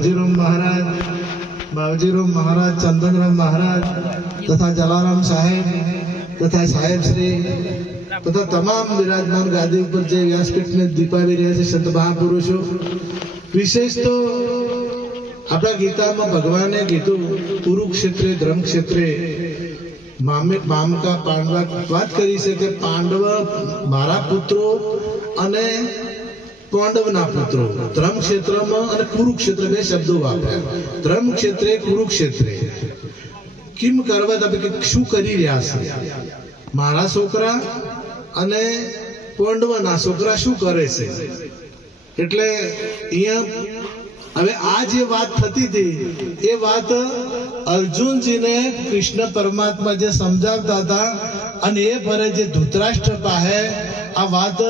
લમજીરામ મહારાજ, બાવજીરામ મહારાજ, ચંદનરામ મહારાજ તથા જલારામ સાહેબ તથા સાહેબ શ્રી તથા તમામ વિરાજમાન ગાદી ઉપર જે વ્યાસપીઠને દીપાવી રહ્યા છે સંત મહાપુરુષો. વિશેષ તો આપણા ગીતામાં ભગવાને કીધું, કુરુક્ષેત્રે ધર્મ ક્ષેત્રે મામે મામકા, પાંડવા વાત કરી છે કે પાંડવ મારા પુત્રો અને પાંડવના પુત્રો. ધર્મ ક્ષેત્રમાં અને કુરુક્ષેત્ર બે શબ્દો વાપર્યા. ધર્મ ક્ષેત્રે કુરુક્ષેત્રે. કેમ કરવા તમે કે શું કરી રહ્યા છે? મારા છોકરા અને પાંડવના છોકરા શું કરે છે? એટલે અહીંયા હવે આ જે વાત થતી હતી, એ વાત અર્જુનજીને કૃષ્ણ પરમાત્મા જે સમજાવતા હતા અને એ ફરે જે ધૃતરાષ્ટ્ર પાસે આ વાત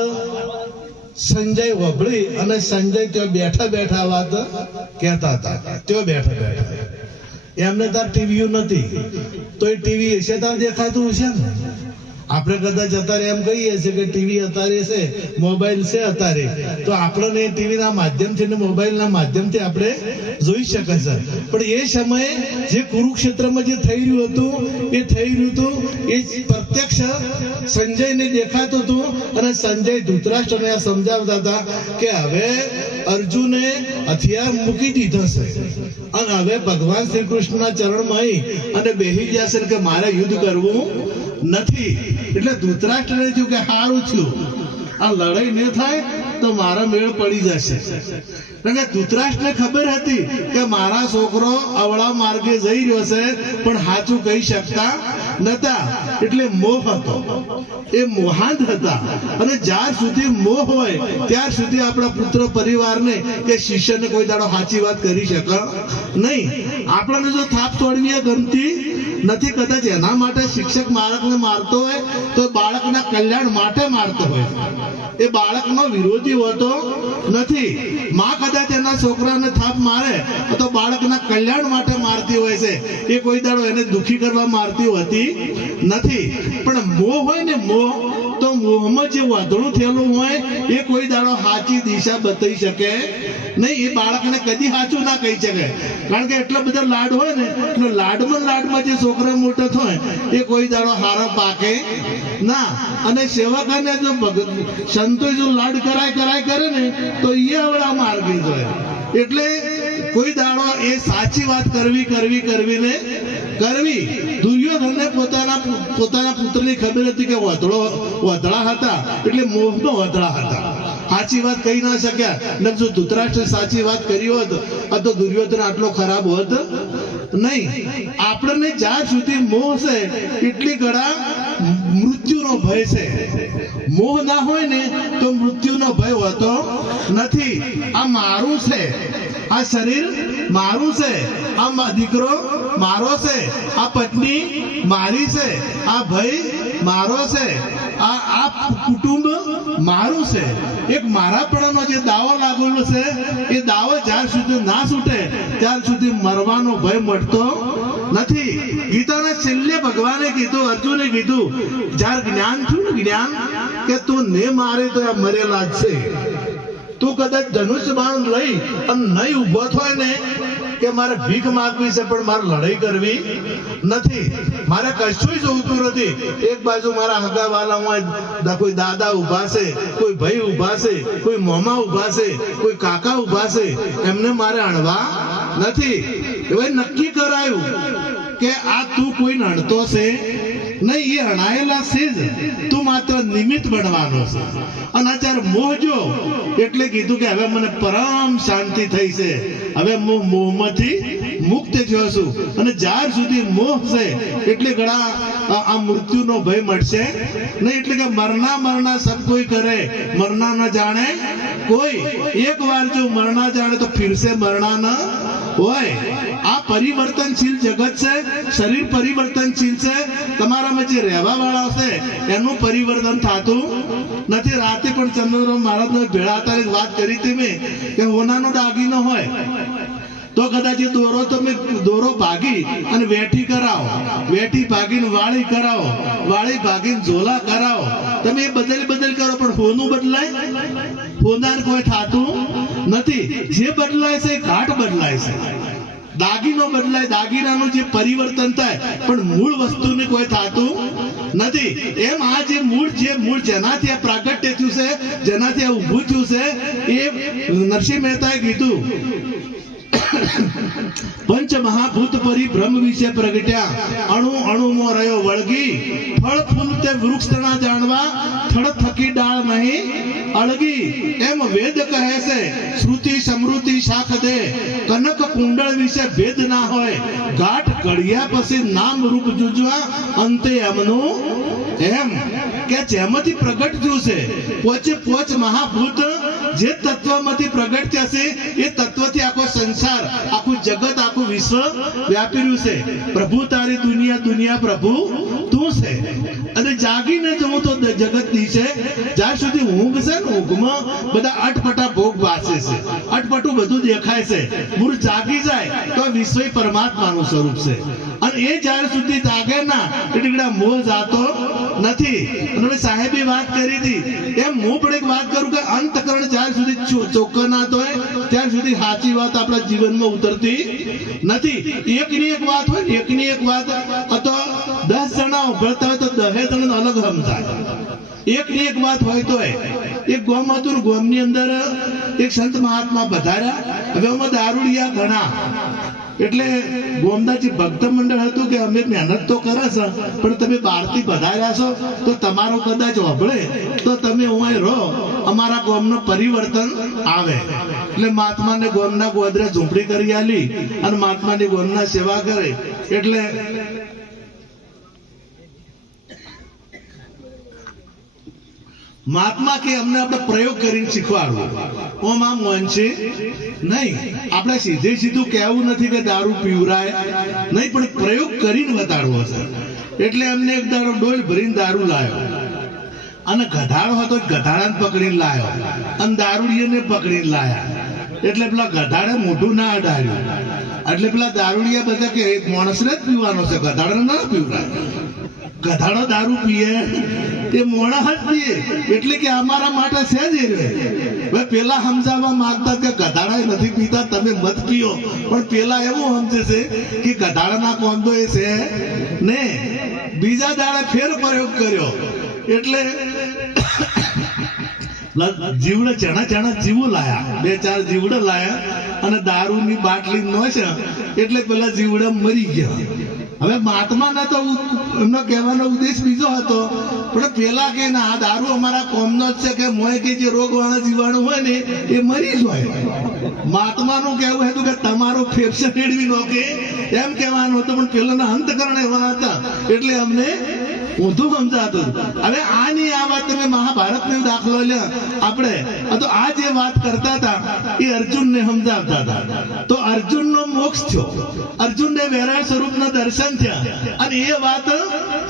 સંજય વભળી અને સંજય ત્યાં બેઠા બેઠા વાત કહેતા હતા. ત્યાં બેઠા બેઠા. એમને તાર ટીવી નથી. તો એ ટીવી હશે તાર દેખાતું હશે ને? આપણે કદાચ અત્યારે એમ કહીએ છીએ કે ટીવી અત્યારે છે, મોબાઈલ છે અત્યારે. તો આપણને ટીવીના માધ્યમથી અને મોબાઈલના માધ્યમથી આપણે જોઈ શકે છે પણ એ સમયે જે કુરુક્ષેત્રમાં જે થઈ રહ્યું હતું, એ થઈ રહ્યું હતું, એ પ્રત્યક્ષ સંજયને દેખાતું હતું અને સંજય ધૃતરાષ્ટ્રને સમજાવતા હતા કે હવે અર્જુને હથિયાર મૂકી દીધો છે. અને હવે ભગવાન શ્રી કૃષ્ણના ચરણમાં અને બેહી ગયા છે કે મારે યુદ્ધ કરવું નથી. એટલે ધૃતરાષ્ટ્રને થયું કે સારું થયું. આ લડાઈ ન થાય તો મારા મેળ પડી જશે. કારણ કે ધૃતરાષ્ટ્રને ખબર હતી કે મારા છોકરો અવળા માર્ગે જઈ રહ્યો છે, પણ સાચું કહી શકતા નતા. એટલે મોહ હતો. એ મોહાંત હતા. અને જ્યાં સુધી મોહ હોય, ત્યાર સુધી આપણા પુત્ર પરિવારને કે શિષ્યને કોઈ દાડો સાચી વાત કરી શકે નહીં. આપણને જો થાપ તોડવી એ ગમતી નથી, કદાચ એના માટે શિક્ષક બાળકને મારતો હોય, તો બાળકના કલ્યાણ માટે મારતો હોય. એ બાળકનો વિરોધી હોતો નથી. માં કદાચ એના છોકરાને થાપ મારે, તો બાળકના કલ્યાણ માટે મારતી હોય છે. એ કોઈ દાડો એને દુખી કરવા મારતી હોતી નથી. પણ મોહ હોય ને મોહ તો મોહમાં જે વાદળું થયેલું હોય, એ કોઈ દાડો સાચી દિશા બતાવી શકે નહીં. એ બાળકને કદી સાચું ના કહી શકે. કારણ કે એટલા બધા લાડ હોય ને, એટલે લાડમાં લાડમાં જે છોકરા મોટા થાય, એ કોઈ દાડો હારો પાકે ના. અને સેવકાને જો સંતો જો લાડ કરાય કરાય, કરે ને, તો એ આવડા માર્ગે જોય એટલે કોઈ દાડો એ સાચી વાત કરવી કરવી, કરવીને કરવી. દુર્યોધનને પોતાના પોતાના પુત્રની ખબર હતી કે વધળો, વધળા હતા. એટલે મોહમાં વધળા હતા. સાચી વાત કહી ના શક્યા. ને જો ધૂતરાષ્ટ્ર સાચી વાત કરી હોત તો દુર્યોધન આટલો ખરાબ હોત નહીં. આપણને જ્યાં સુધી મોહ છે, એટલી ઘણા મૃત્યુનો ભય છે. મોહ ના હોય ને તો મૃત્યુનો ભય હોતો નથી. આ મારું છે. આ શરીર મારું છે. આ દીકરો મારો છે. આ પત્ની મારી છે. આ ભાઈ મારો છે. આ આ કુટુંબ મારું છે. એક મારાપણાનો જે દાવો લાગેલો છે, એ દાવો જ્યાર સુધી ના છૂટે ત્યાર સુધી મરવાનો ભય મટતો નથી. ગીતાના છેલ્લે ભગવાને કીધું, અર્જુને કીધું જ્યારે જ્ઞાન થયું ને જ્ઞાન, કે તું ને મારે તો આ મરેલા છે. તું કદાચ ધનુષ બાણ લઈ અને નહીં ઊભો થાય ને, કે મારે ભીખ માગવી છે, પણ મારે લડાઈ કરવી નથી. મારે કશું જોતું નથી. એક બાજુ મારા હગાવાલામાં કોઈ દાદા ઊભા છે, કોઈ ભાઈ ઊભા છે, કોઈ મોમા ઊભા છે, કોઈ કાકા ઊભા છે. એમને મારે અણવા નથી. હવે નક્કી કરાયું કે આ તું કોઈ હણતો છે? નહીં, એ હણાયેલા છે જ. તું માત્ર નિમિત્ત બનવાનો છે. અને અત્યારે મોહ જો, એટલે કીધું કે હવે મને પરમ શાંતિ થઈ છે. હવે હું મોહમાંથી મુક્ત થયો છું. અને જ્યાર સુધી મોહ છે, એટલે ઘણા આ આ મૃત્યુનો ભય મળશે. નહીં, એટલે કે મરના મરના સબ કોઈ કરે. મરના ન જાણે કોઈ. એક વાર જો મરના જાણે તો ફિરસે મરના ન હોય. આ પરિવર્તનશીલ જગત છે, શરીર પરિવર્તનશીલ છે, તમારામાં જે રહેવા વાળા છે એનું પરિવર્તન થતું નથી. રાતે પણ ચંદ્રરામ મહારાજ ભેળા વાત કરી હતી મેં, કે હોનાનો દાગીનો હોય. તો કદાચ એ દોરો તમે દોરો ભાગી અને વેઠી કરાવો. વેઠી ભાગીને વાળી કરાવો. વાળી ભાગીને ઝોલા કરાવો. તમે એ બદલ બદલ કરો, પણ હોનું બદલાય? હોનાર કોઈ થાતું નથી. જે બદલાય છે ઘાટ બદલાય છે. દાગીનો બદલાય, દાગીનાનું જે પરિવર્તન થાય, પણ મૂળ વસ્તુને કોઈ થતું નથી. એમ આ જે મૂળ જે મૂળ જેનાથી આ પ્રાગટ્ય થયું છે, જેનાથી આ ઊભું થયું છે, એ નરસિંહ મહેતાએ કીધું. પંચ મહાભૂત પરી બ્રહ્મ વિશે પ્રગટ્યા. અણુ અણુમાં રહ્યો વળગી. ફળ, ફૂલ તે વૃક્ષ તણા જાણવા થડ થકી ડાળ નહીં અળગી. એમ વેદ કહે છે, શ્રુતિ સમૃદ્ધિ શાખ દે. કનક કુંડળ વિશે ભેદ ના હોય. ગાંઠ ઘડિયા પછી નામ રૂપ જુજવા અંતે એમનું એમ. કે જેમાંથી પ્રગટ થયું છે, પોચે, પોચ મહાભૂત જે તત્વમાંથી પ્રગટ થશે, એ તત્વથી આખો સંસાર, આખું જગત, આખું વિશ્વ વ્યાપી રહ્યું છે પ્રભુ તારી દુનિયા દુનિયા પ્રભુ તું છે. અને જાગીને જવું તો જગતની છે. જ્યાં સુધી ઊંઘ છે ને ઊંઘમાં બધા અટપટા ભોગ વાસે છે. અટપટું બધું દેખાય છે. મૂળ જાગી જાય તો વિશ્વ પરમાત્માનું સ્વરૂપ છે. અને એ જ્યારે સુધી જાગે ના એટલે મોહ જાતો નથી. અને સાહેબે વાત કરી હતી. એમ હું પણ એક વાત કરું કે અંતકરણ જ્યાં સુધી ચોખ્ખો ના હોય ત્યાં સુધી સાચી વાત આપણા જીવનમાં ઉતરતી નથી. એકની એક વાત હોય, એકની એક વાત અથવા દસ જણા ઉભરતા હોય તો દહે જણા અલગ સમજાય એકની એક વાત હોય તો એક ગોમ હતું ગોમની અંદર એક સંત મહાત્મા પધાર્યા. હવે એમાં દારૂડિયા ઘણા. એટલે ગોમદાજી ભક્ત મંડળ હતું કે અમે મહેનત તો કરે છે, પણ તમે બહારથી પધાર્યા છો, તો તમારો કદાચ વભળે તો તમે હું રહો, અમારા ગોમનું પરિવર્તન આવે. એટલે મહાત્માને ગોમના ગોદરે ઝૂંપડી કરી આલી અને મહાત્માની ગોમના સેવા કરે. એટલે મહાત્મા કે અમને આપણે પ્રયોગ કરીને શીખવાડવું. ઓમ આમ મન નહીં, આપણે સીધે સીધું કહેવું નથી કે દારૂ પીવરાય. નહીં, પણ પ્રયોગ કરીને બતાડવો હશે એટલે એમને એક દારૂ ડોલ ભરીને દારૂ લાવ્યો અને ગધાડો હતો ગધાડાને પકડીને લાવ્યો અને દારૂડિયાને પકડીને લાયા. એટલે પેલા ગધાડે મોઢું ના અડાડ્યું. એટલે પેલા દારૂડિયા બધા કે, એક માણસને જ પીવાનો છે, ગધાડાને ના પીવરાય. ગધાડો દારૂ પીએ એ મોણા જ પીએ, એટલે કે અમારા માટે છે જ એ પેલા સમજાવવા માંગતા કે ગધાડા નથી પીતા, તમે મત પીઓ. પણ પેલા એવું સમજે છે કે ગધાડાના કોંદો એ છે ને, બીજા દાડે ફેર પ્રયોગ કર્યો. એટલે જીવડે ચણા ચણા જીવું લાયા. બે ચાર જીવડે લાયા અને દારૂની બાટલી નો છે, એટલે પેલા જીવડા મરી ગયા. હવે મહાત્માના તો ઉ- એમનો કહેવાનો ઉદ્દેશ બીજો હતો, પણ પેલા કે ના, આ દારૂ અમારા કોમનો જ છે કે મોય કે જે રોગવાળા જીવાણુ હોય ને, એ મરી જ હોય મહાત્માનું કહેવું હતું કે તમારો ફેફસે મેળવી નો કે, એમ કહેવાનું હતું, પણ પેલાના અંતકરણ એવા હતા એટલે અમને ઊંધું સમજાતું. હવે આની વાત તમે મહાભારતનો દાખલો લ્યો. આપણે તો આ જે વાત કરતા હતા, એ અર્જુનને સમજાવતા હતા. તો અર્જુનનો મોક્ષ થયો. અર્જુનને વેરાળ સ્વરૂપના દર્શન થયા. અને એ વાત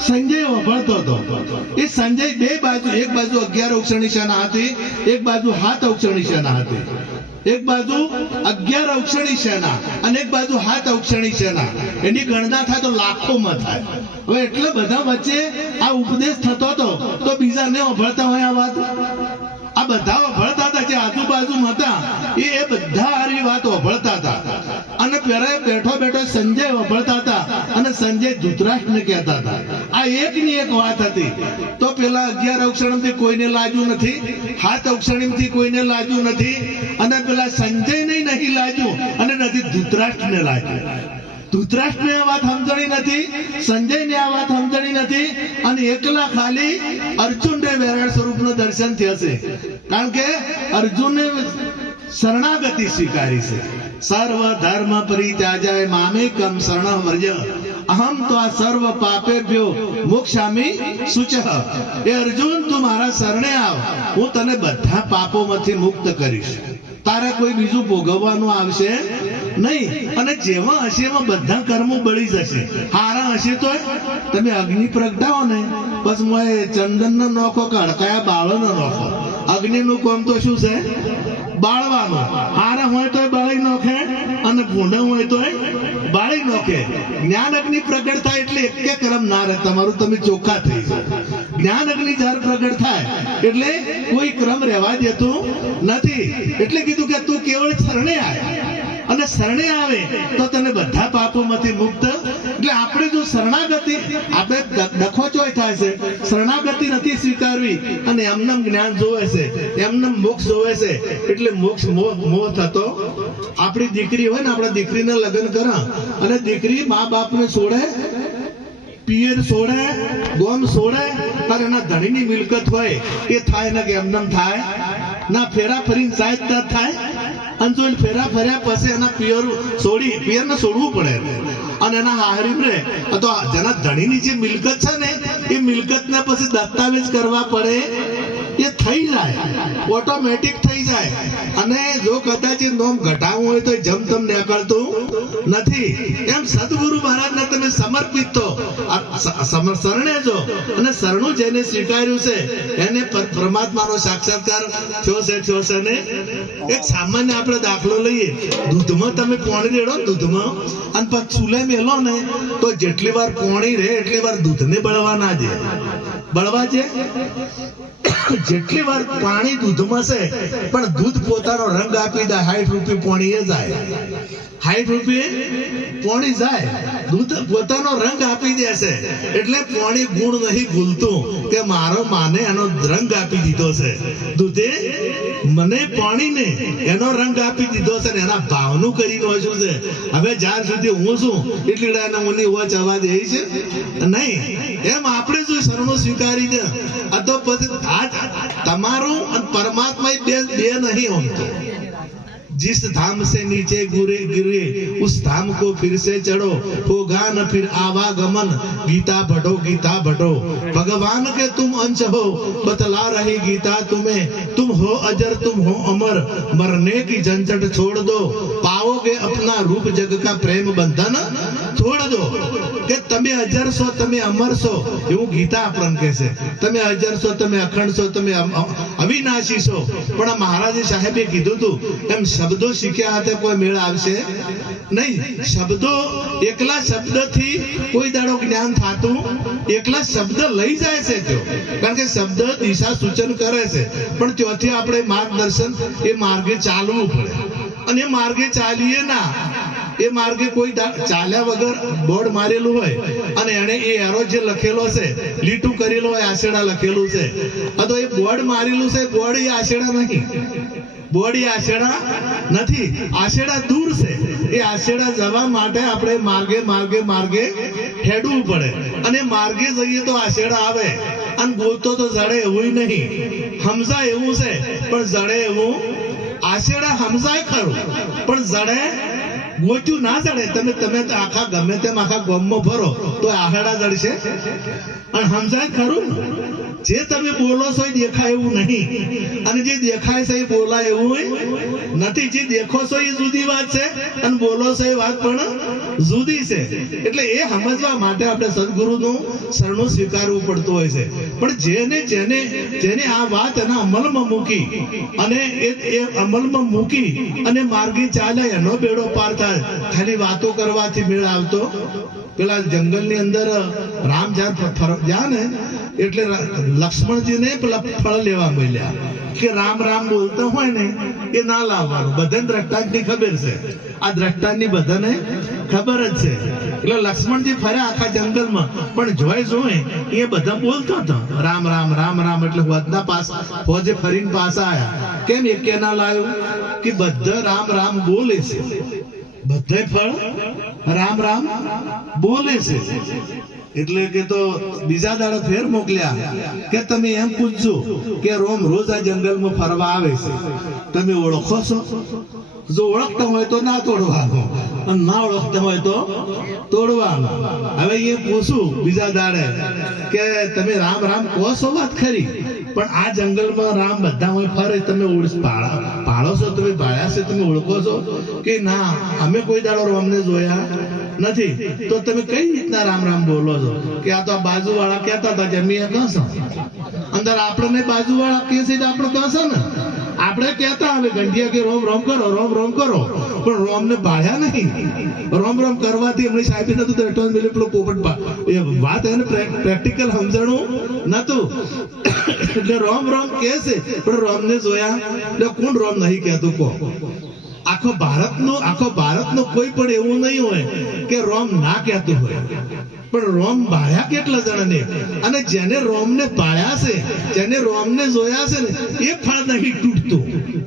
સંજય વભળતો હતો. એ સંજય બે બાજુ, એક બાજુ અગિયાર અક્ષરની સેના હતી, એક બાજુ હાથ અક્ષરની સેના હતી. એક બાજુ અગિયાર અવક્ષણી સેના અને એક બાજુ હાથ અવક્ષણી સેના એની ગણના થાય તો લાખોમાં થાય. હવે એટલે બધા વચ્ચે આ ઉપદેશ થતો હતો, તો બીજા ને અભળતા હોય આ વાત? આ બધા અભળતા હતા જે આજુબાજુ હતા, એ એ બધા આવી વાત અભળતા હતા. અને પહેલા બેઠો બેઠો સંજય અભળતા હતા. અને સંજય ધૃતરાષ્ટ્રને કહેતા હતા. આ એકની એક વાત હતી. તો પેલા અગિયાર અક્ષરમથી કોઈને લાજ્યું નથી હાથ અક્ષરમથી કોઈને લાજ્યું નથી, અને પેલા સંજયને નહીં લાજ્યું અને નથી ધૃતરાષ્ટ્રને લાજ્યું ધૃતરાષ્ટ્રને આ વાત સમજણી નથી, સંજયને આ વાત સમજણી નથી, અને એકલા ખાલી અર્જુનને વેરાળ સ્વરૂપનું દર્શન થશે. કારણ કે અર્જુને શરણાગતિ સ્વીકારી છે. સર્વ ધર્મ પરિત્યાજાય મામેકમ શરણ વ્રજ અહમ તો આ સર્વ પાપેભ્યો મોક્ષામી સુચઃ એ અર્જુન તું મારા શરણે આવ હું તને બધા પાપોમાંથી મુક્ત કરીશ। તારે કોઈ બીજું ભોગવવાનું આવશે નહીં। અને જેવા હશે એમાં બધા કર્મો બળી જશે। હારા હશે તો તમે અગ્નિ પ્રગટાવો ને, બસ મોય ચંદન નો નોખો કે અડકાયા બાળો નો નોખો। અગ્નિ નું કોમ તો શું છે? બાળવાનો. હારા હોય તો બાળી નોખે અને ભૂંડા હોય તો બાળી નોખે. જ્ઞાન અગ્નિ પ્રગટ થાય એટલે એક કરમ ના રહે. તમારું તમે ચોખ્ખા થઈ જાઓ. જ્ઞાન અગ્નિ જ્યારે પ્રગટ થાય એટલે કોઈ ક્રમ રહેવા દેતું નથી. એટલે કીધું કે તું કેવળ શરણે આય. અને શરણે આવે તો તને બધા પાપોમાંથી મુક્ત. એટલે આપણે જો શરણાગતિ, આપણે ડ- થાય છે. શરણાગતિ નથી સ્વીકારવી અને એમનેમ જ્ઞાન જોવે છે. એમનેમ મોક્ષ જોવે છે. એટલે મોક્ષ મોહ થતો. આપણી દીકરી હોય ને, આપણા દીકરીને લગ્ન કરા અને દીકરી મા બાપને છોડે, પિયર છોડે, ગોમ છોડે અને એના ધણીની મિલકત હોય, એ થાય ને કે એમનેમ થાય. ના ફેરા ફરીને સાહેબ થાય અને એ ફેરા ફર્યા પછી એના પિયર છોડી પિયરને છોડવું પડે. અને એના હાહરીમ રે તો જેના ધણીની જે મિલકત છે ને, એ મિલકતને પછી દસ્તાવેજ કરવા પડે એ થઈ જાય. ઓટોમેટિક થઈ જાય. અને જો કદાચ નોમ ઘટાવું હોય તો જમ તમ નીકળતું નથી. એમ સદગુરુ મહારાજને તમે સમર્પિત તો. શરણે જો અને શરણું જેને સ્વીકાર્યું છે, એને પરમાત્માનો સાક્ષાત્કાર થયો છે થયો છે ને? એક સામાન્ય આપણે દાખલો લઈએ. દૂધમાં તમે પોણી રેડો દૂધમાં. અને પછી ચૂલે મેલો ને, તો જેટલી વાર પોણી રહે એટલી વાર દૂધને બળવા ના દે. બળવા છે જેટલી વાર પાણી દૂધમાં છે, પણ દૂધ પોતાનો રંગ આપી દે, હાઈટ રૂપી પોણી એ જાય. હાઈટ રૂપી પોણી જાય. દૂધ પોતાનો રંગ આપી દે છે. એટલે પોણી ગુણ નહીં ભૂલતું કે મારો માને એનો રંગ આપી દીધો છે. દૂધે મને પાણીને એનો રંગ આપી દીધો છે ને એના ભાવનું કરીને હોય શું છે. હવે જ્યાં સુધી હું છું એટલી ડાયને ઊની વચ અવાજ એ છે? નહીં. એમ આપણે જો શરણો સ્વીકારી દે, આ તો પછી આ તમારું અને પરમાત્મા બે બે નહીં હોમતો जिस धाम से नीचे गिरे गिरे, उस धाम को फिर से चढ़ो। होगा न फिर आवागमन, गीता भटो गीता भटो भगवान के तुम अंश हो, बतला रही गीता तुम्हें। तुम हो अजर, तुम हो अमर। मरने की झंझट छोड़ दो। पाओगे अपना रूप जग का प्रेम बंधन। છોડ દો. કે તમે અજર છો તમે અમર છો એવું ગીતા આપણને કહે છે. તમે અજર છો તમે અખંડ છો તમે અવિનાશી છો પણ આ સાહેબે કીધું હતું એમ શબ્દો શીખ્યા હતા કોઈ મેળ આવશે? નહીં. શબ્દો એકલા શબ્દથી કોઈ દાડો જ્ઞાન થાતું, એકલા શબ્દ લઈ જાય છે તેઓ. કારણ કે શબ્દ દિશા સૂચન કરે છે. પણ ત્યાંથી આપણે માર્ગદર્શન એ માર્ગે ચાલવું પડે. અને માર્ગે ચાલીએ ના. એ માર્ગે કોઈ ચાલ્યા વગર બોર્ડ મારેલું હોય અને એને એ એરો જે લખેલો છે લીટું કરેલું હોય, આશેડા લખેલું છે. તો એ બોર્ડ મારેલું છે, બોર્ડ એ આશેડા નહીં બોર્ડ એ આશેડા નથી. આશેડા દૂર છે. એ આશેડા જવા માટે આપણે માર્ગે માર્ગે માર્ગે હેડવું પડે. અને માર્ગે જઈએ તો આશેડા આવે. અને બોલતો તો જડે એવું નહીં. હમઝા એવું છે, પણ જડે એવું. આશેડા હમઝાય ખરું, પણ જડે ગોચ્યું ના જડે તમે તમે આખા ગમે તેમ આખા ગમમાં ફરો. તો આહડા જડશે? અને સમજાય ખરું? જે તમે બોલો છો એ દેખાય એવું નહીં. અને જે દેખાય છે એ બોલાય એવું નથી. જે દેખો છો એ જુદી વાત છે અને બોલો છો એ વાત પણ જુદી છે. એટલે એ સમજવા માટે આપણે સદગુરુનું શરણું સ્વીકારવું પડતું હોય છે. પણ જેને જેને જેને આ વાત એના અમલમાં મૂકી અને એ અમલમાં મૂકી અને માર્ગે ચાલે એનો બેડો પાર થાય, ખાલી વાતો કરવાથી મેળ આવતો પેલા જંગલની અંદર રામ જ્યાં ગયા ને, એટલે લક્ષ્મણજીને પેલા ફળ લેવા મળ્યા. કે રામ રામ બોલતા હોય ને, એ ના લાવવાનું. બધાને દ્રષ્ટાંતની ખબર છે. આ દ્રષ્ટાંતની બધાને ખબર જ છે. એટલે લક્ષ્મણજી ફર્યા આખા જંગલમાં. પણ જોઈ જોઈ એ બધા બોલતો હતો. રામ રામ રામ રામ, એટલે વધના પાસ ફોજે ફરીને પાછા આવ્યા કેમ એકે ના લાવ્યું કે બધા રામ રામ બોલે છે. બધાય ફળ રામ રામ બોલે છે. એટલે કે તો બીજા દાડે ફેર મોકલ્યા કે તમે એમ પૂછજો કે રોમ રોજ આ જંગલમાં ફરવા આવે છે. તમે ઓળખો છો? જો ઓળખતા હોય તો ના તોડવાનો. અને ના ઓળખતા હોય તો તોડવાનો. હવે એ પૂછું બીજા દાડે કે તમે રામ રામ કહો છો વાત ખરી? પણ આ જંગલમાં રામ બધા હોય ફરે, તમે ઓળખ પાળા પાળો છો? તમે ભાળ્યા છે? તમે ઓળખો છો? કે ના, અમે કોઈ દાડો અમને જોયા નથી. તો તમે કઈ રીતના રામ રામ બોલો છો? કે આ તો બાજુ બાજુવાળા કહેતા હતા કે અમે કહેશો અંદર આપણને બાજુવાળા કહે છે આપણે કહેશો ને? આપણે કહેતા હવે ગંઢિયા કે રોમ રોમ કરો, રોમ રોમ કરો. પણ રોમ ને બાળ્યા નહીં. રોમ રોમ કરવાથી એમની સાહેબ નતું તો એટોન મિલે પેલો પોપટ એ વાત એને પ્રેક્ટિકલ સમજણું નતું એટલે રોમ રોમ કહે છે, પણ રોમ ને જોયા, એટલે કોણ રોમ નહીં કહેતું કહો? આખો ભારતનો આખો ભારતનો કોઈ પણ એવું નહીં હોય કે રોમ ના કહેતું હોય. પણ રોમ ભાળ્યા કેટલા જણાને? અને જેને રોમને પાળ્યા છે, જેને રોમને જોયા છે ને, એ ફળ નહીં તૂટતું.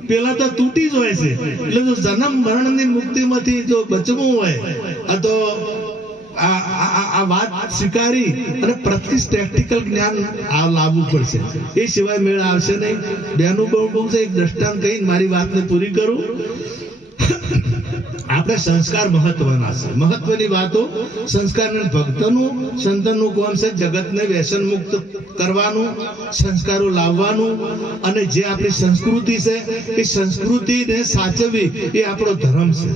પેલા તો તૂટી જ હોય છે. એટલે જો જન્મ મરણની મુક્તિમાંથી જો બચવું હોય, આ તો આ વાત સ્વીકારી અને પ્રતિષ્ઠ પ્રેક્ટિકલ જ્ઞાન આ લાવવું પડશે. એ સિવાય મેળ આવશે નહીં. બેનું બહુ બહુ છે, એક દ્રષ્ટાંત કહીને મારી વાતને પૂરી કરું. આપણે સંસ્કાર મહત્વના છે. મહત્વની વાતો સંસ્કાર ભક્તનું, સંતનનું કોણ છે? જગતને વ્યસન મુક્ત કરવાનું, સંસ્કારો લાવવાનું અને જે આપણી સંસ્કૃતિ છે, એ સંસ્કૃતિને સાચવવી એ આપણો ધર્મ છે.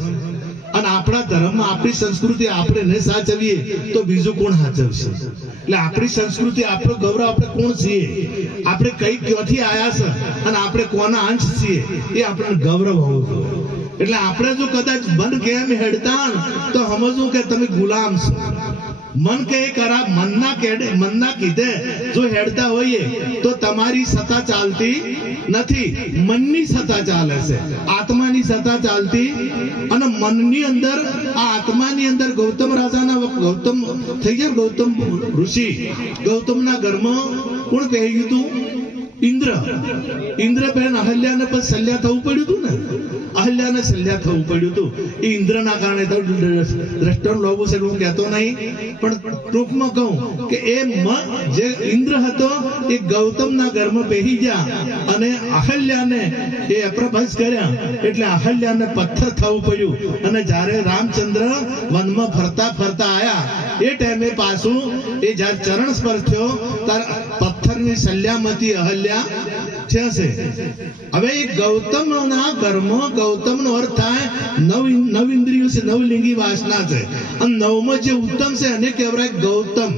અને આપણા ધર્મમાં આપણી સંસ્કૃતિ આપણે ન સાચવીએ તો બીજું કોણ સાચવશે? એટલે આપણી સંસ્કૃતિ, આપણો ગૌરવ, આપણે કોણ છીએ? આપણે કઈ ક્યાંથી આવ્યા છે? અને આપણે કોના અંશ છીએ? એ આપણને ગૌરવ હોવું જોઈએ. એટલે આપણે જો કદાચ મન કેમ હેડતા તો સમજવું કે તમે ગુલામ છો. મન કે કરા મનના કેડે, મનના કીધે જો હેડતા હોઈએ, તો તમારી સત્તા ચાલતી નથી. મનની સત્તા ચાલે છે. આત્માની સત્તા ચાલતી અને મનની અંદર, આ આત્માની અંદર ગૌતમ રાજાના ગૌતમ, થઈ ગયા ગૌતમ ઋષિ? ગૌતમના ઘરમાં કોણ કહી ગયું ઇન્દ્ર. ઇન્દ્ર બેન અહલ્યાને પણ સલ્યા થવું પડ્યું હતું ને? અહલ્યાને સલ્યા થવું પડ્યું હતું. એ ઇન્દ્રના કારણે તો દ્રષ્ટાંત લોબો છે હું કહેતો નહીં, પણ ટૂંકમાં કહું કે એ જે ઇન્દ્ર હતો, એ ગૌતમના ઘરમાં બેહી ગયા અને અહલ્યાને એ અપ્રભાસ કર્યા. એટલે અહલ્યાને પથ્થર થવું પડ્યું. અને જ્યારે રામચંદ્ર વનમાં ફરતા ફરતા આયા, એ ટાઈમે પાછું એ જ્યારે ચરણ સ્પર્શ થયો, ત્યારે પથ્થરની સલ્યામતી અહલ્યા છે હવે એ ગૌતમના ઘરમાં ગૌતમનો અર્થ થાય નવ નવ ઇન્દ્રિયો છે નવલિંગી વાસના છે. અને નવમાં જે ઉત્તમ છે એને કહેવાય ગૌતમ.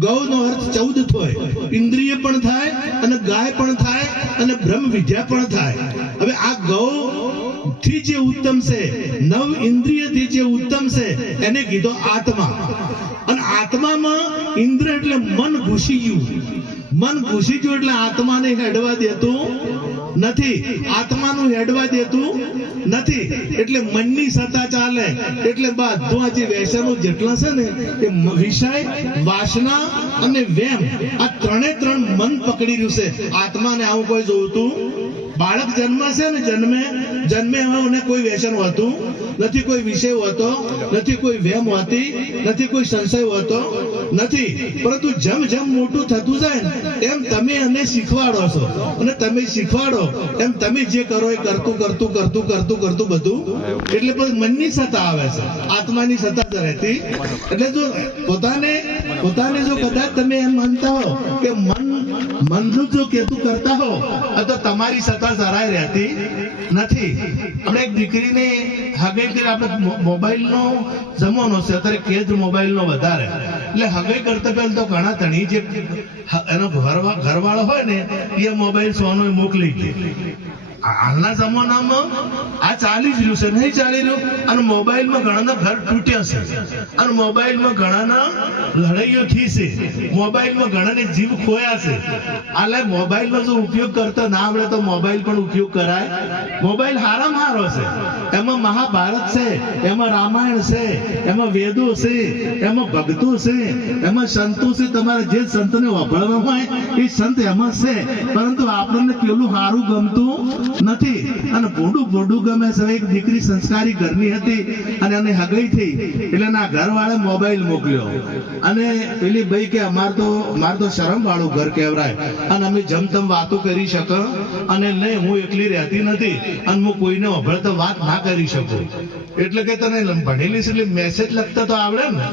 ગૌનો અર્થ ચૌદ થાય. ઇન્દ્રિય પણ થાય અને ગાય પણ થાય અને બ્રહ્મ વિદ્યા પણ થાય. હવે આ ગૌ થી જે ઉત્તમ છે, નવ ઇન્દ્રિયથી જે ઉત્તમ છે, એને કીધો આત્મા. અને આત્મામાં ઇન્દ્ર એટલે મન ઘૂસી ગયું. મન ઘૂસી ગયું એટલે આત્માને હેડવા દેતું નથી. આત્માનું હેડવા દેતું નથી. એટલે મનની સત્તા ચાલે. એટલે બધું આ જે વ્યસનો જેટલા છે ને, એ વિષય વાસના અને વેમ આ ત્રણે ત્રણ મન પકડી રહ્યું છે. આત્માને આવું કોઈ જોતું બાળક જન્મશે ને જન્મે જન્મે એમાં કોઈ વ્યસન હોતું નથી, કોઈ વિષય હોતો નથી, કોઈ વેમ હોતી નથી, કોઈ સંશય હોતો નથી. પરંતુ જેમ જેમ મોટું થતું જાય ને, એમ તમે એને શીખવાડો છો. અને તમે શીખવાડો, એમ તમે જે કરો એ કરતું કરતું કરતું કરતું કરતું બધું. એટલે પછી મનની સત્તા આવે છે, આત્માની સત્તા રહેતી. એટલે જો પોતાને પોતાને જો કદાચ તમે એમ માનતા હો કે મન મનનું જો કેતું કરતા હો તો તમારી સત્તા જરાય રહેતી નથી. આપણે એક દીકરીને હગાઈ કરી આપણે મોબાઈલનો જમાનો છે, અત્યારે કેજ મોબાઈલનો વધારે. એટલે હગાઈ કરતા પહેલા તો ઘણા તણી જે એનો ઘરવા- ઘરવાળો હોય ને, એ મોબાઈલ સોનો મોકલી દે. હાલના જમાનામાં આ ચાલી જ રહ્યું છે, નહીં ચાલી રહ્યું? અને મોબાઈલમાં ઘણાના ઘર તૂટ્યા છે. અને મોબાઈલમાં ઘણાના લડાઈઓ થઈ છે. મોબાઈલમાં ઘણાને જીવ ખોયા છે. આલે મોબાઈલનો જો ઉપયોગ કરતો ના આવડે તો મોબાઈલ પણ ઉપયોગ કરાય. મોબાઈલ હારામાં હારો છે. એમાં મહાભારત છે, એમાં રામાયણ છે, એમાં વેદો છે, એમાં ભક્તો છે, એમાં સંતો છે. તમારે જે સંતને વાપરવા હોય એ સંત એમાં છે. પરંતુ આપણને પેલું સારું ગમતું નથી. અને ભોડું ભોડું ગમે છે, એક દીકરી સંસ્કારી ઘરની હતી અને એને હગઈ થઈ, એટલે ના ઘરવાળે મોબાઈલ મોકલ્યો. અને પેલી ભાઈ કે, અમાર તો માર તો શરમ વાળું ઘર કહેવાય અને અમે જમતમ વાતો કરી શક અને નહીં, હું એકલી રહેતી નથી અને હું કોઈને અભળતો વાત ના કરી શકું. એટલે કે તને ભણેલી છે, એટલે મેસેજ લખતા તો આવડે ને?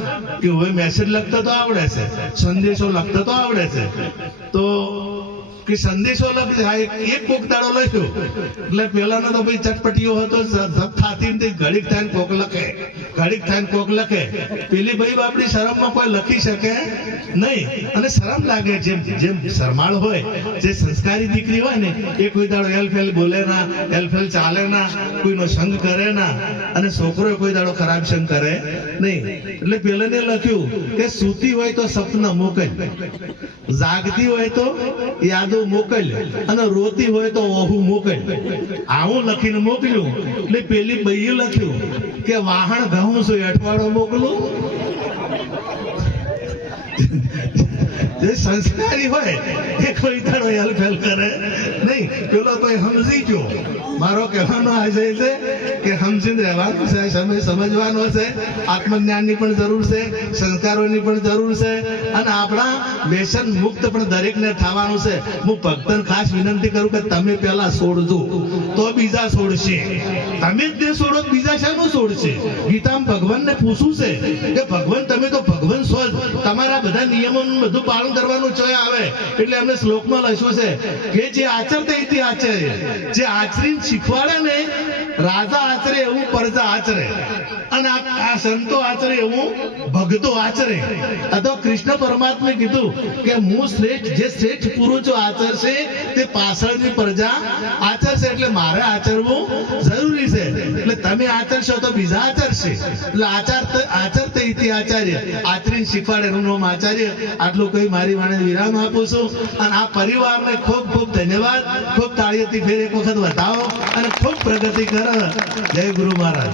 કે હવે મેસેજ લખતા તો આવડે છે? સંદેશો લખતા તો આવડે છે? તો કે સંદેશો એક કોક લખ્યો. એટલે પેલાનો તો ભાઈ ચટપટીઓ હતો થાતી ઘડીક થાય કોક લખે. ઘડીક થાય કોક લખે. પેલી ભાઈ આપણી શરમમાં કોઈ લખી શકે? નહીં. અને શરમ લાગે જેમ જેમ શરમાળ હોય, જે સંસ્કારી દીકરી હોય ને, એ કોઈ દાડો એલફેલ બોલે ના એલફેલ ચાલે ના, કોઈનો સંગ કરે ના, અને છોકરો કોઈ દાડો ખરાબ સંગ કરે નહીં. એટલે પેલાને લખ્યું કે સૂતી હોય તો સપના મોકલ જાગતી હોય તો યાદો મોકલ. અને રોતી હોય તો ઓહુ મોકલ. આવું લખીને મોકલ્યું. એટલે પેલી બઈએ લખ્યું કે વાહણ ઘઉં છું અઠવાડો મોકલું. જે સંસ્કારી હોય, એ કોઈ તળો હેલફેલ કરે. નહીં, પેલો ભાઈ સમજી ગયો. મારો કહેવાનો આશય છે કે સમજીને રહેવાનું છે, સમય સમજવાનો છે, આત્મજ્ઞાનની પણ જરૂર છે, સંસ્કારોની પણ જરૂર છે, અને આપણા વ્યસન મુક્ત પણ દરેકને થવાનું છે. હું ભક્તન ખાસ વિનંતી કરું કે તમે પહેલા છોડજો તો બીજા છોડશે તમે જ ને છોડો તો બીજા શાનું છોડશે ગીતામાં ભગવાનને પૂછવું છે કે ભગવાન, તમે તો ભગવાન છો તમારા બધા નિયમોનું બધું પાલન કરવાનું ચય આવે. એટલે એમને શ્લોકમાં લખ્યું છે કે જે આચરતા ઇતિ આચર્ય જે આચરીને શીખવાડે ને, રાજા આચરે એવું પરજા આચરે. અને આ સંતો આચરે એવું ભગતો આચરે. અથવા કૃષ્ણ પરમાત્માએ કીધું કે હું શ્રેષ્ઠ, જે શ્રેષ્ઠ પુરુષો આચરશે તે પાછળની પ્રજા આચરશે. એટલે મારે આચરવું જરૂરી છે. એટલે તમે આચરશો તો બીજા આચરશે. એટલે આચાર આચરતે ઇતિ આચાર્ય. આચરીને શીખવાડે એનું નામ આચાર્ય આટલું કઈ મારી વાણે વિરામ આપું છું. અને આ પરિવારને ખૂબ ખૂબ ધન્યવાદ. ખૂબ તાળીઓથી ફેર એક વખત વધાવો અને ખૂબ પ્રગતિ કરો. જય ગુરુ મહારાજ.